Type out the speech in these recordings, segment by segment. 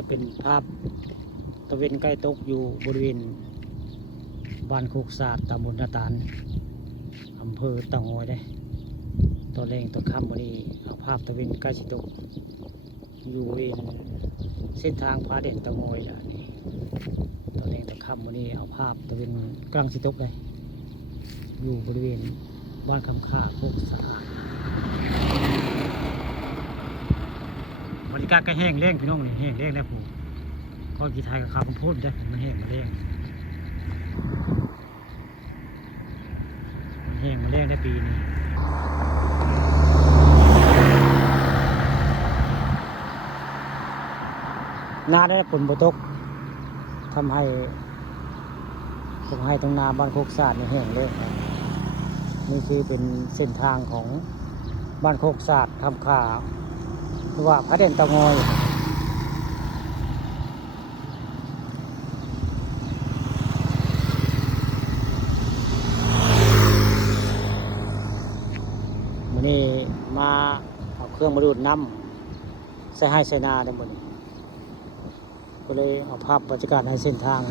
ก็เป็นภาพตะเวนใกล้ตกอยู่บริเวณบ้านโคกศาสตร์ตำบลนาตาลอำเภอเต่างอยได้ตอนแรงตอนค่ำวันนี้เอาภาพตะเวนใกล้สิตกอยู่บริเวณเส้นทางพาเด่นเต่างอยล่ะนี่ตอนแรงตอนค่ำวันนี้เอาภาพตะเวนกลางสิตกเลยอยู่บริเวณบ้านคำค่าโคกสะอาดบรรยากาศก็แห้งแล้งพี่น้องนี่แห้งแล้งแล้วผมก็กี่ไทยกับข้าวผมพูดได้มันแห้งมาแล้งมันแห้งมาแล้งได้ปีนี้นาได้ฝนตกทำให้ตรงนาบ้านโคกศาสตร์นี่แห้งแล้งนี่คือเป็นเส้นทางของบ้านโคกศาสตร์ทำข่าหรือว่าพระเด่นเต่างอยวันนี้มาเอาเครื่องมาดูดน้ำใส่ให้ใส่นาได้หมดก็เลยเอาภาพบรรยากาศในเส้นทาง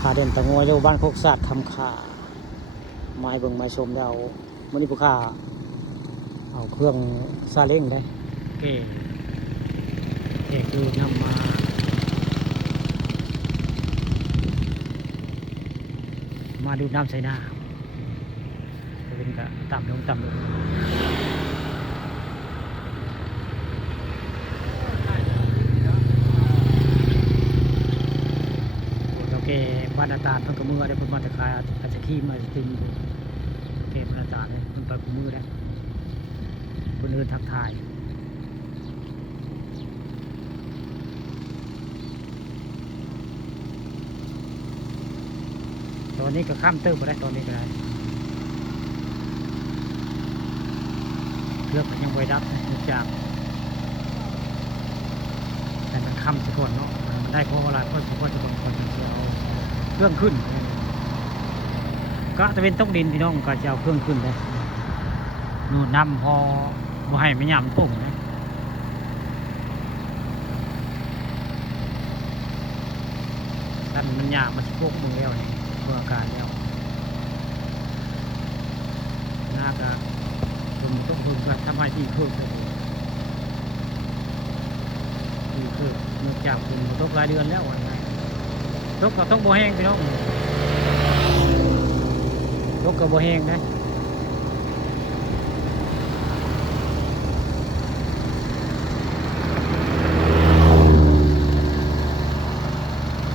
พระเด่นเต่างอยอยู่บ้านโคกศาสตร์ทำข่าไม้เบิ่งไม้ชมแล้ววันนี้ผู้ข้าเอาเครื่องซาเล้งได้เอคือนำมาดูน้ำใส่หน้าเป็นกะต่ำลงโอเคบ้านอาตาลเพิ่งกระมือได้เพิ่งมาตะคายอาจจะขี้มาจริงเก็บบ้านอาตาลเลยเพิ่งไปกระมือได้คนอื่นทักทายตอนนี้ก็ข้ามเติมไปได้ตอนนี้ก็ได้เครื่องมันยังไวดับจากแต่มันค่ำซะก่อนเนาะมันได้เพราะเวลาก็จะบังคับจะเอาเครื่องขึ้นก็จะเป็นต้องดินพี่น้องก็จะเอาเครื่องขึ้นเลยนู่นน้ำพอบ่ให้ไม่ยำปุ่งนะท่านมันยากมาชิพกมือแล้วนี่เพื่ออาการแล้วน่าจะคนต้องพึ่งกันทำให้ที่พึ่งเลยที่พึ่งเนื่องจากคุณตกหลายเดือนแล้ววันนี้ตกกับต้องบ่แห้งพี่น้องตกกับบ่แห้งนะ